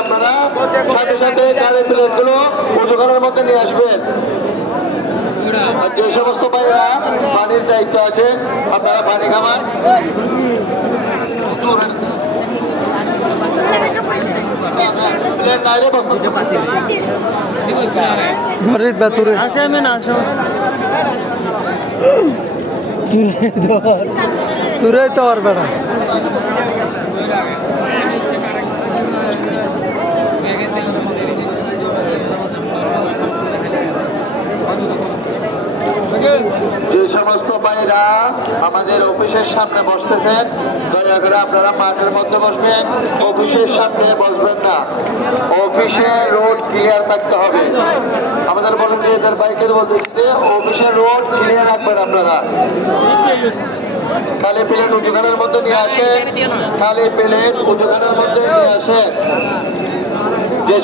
আপনারা সাথে সাথে গাড়ির প্লেটগুলো উঁচুখানের মধ্যে নিয়ে আসবেন। আর যে সমস্ত ভাইরা পানির দায়িত্ব আছে আপনারা পানি খাবার ঘরের ভেতরে আছে আমি না তুরে তো আর বেড়া যে সমস্ত ভাইরা আমাদের অফিসের সামনে বসতেছেন দয়া করে আপনারা মাঠের মধ্যে বসবেন, অফিসের সামনে বসবেন না। অফিসে রোড ক্লিয়ার থাকতে হবে। আমাদের ভলান্টিয়ারদের বাইকে বলতেছি যে অফিসের রোড ক্লিয়ার রাখবেন আপনারা। খালি প্লেট উঁচুখানের মধ্যে নিয়ে আসেন, খালি প্লেট উঁচুখানের মধ্যে নিয়ে আসেন। যে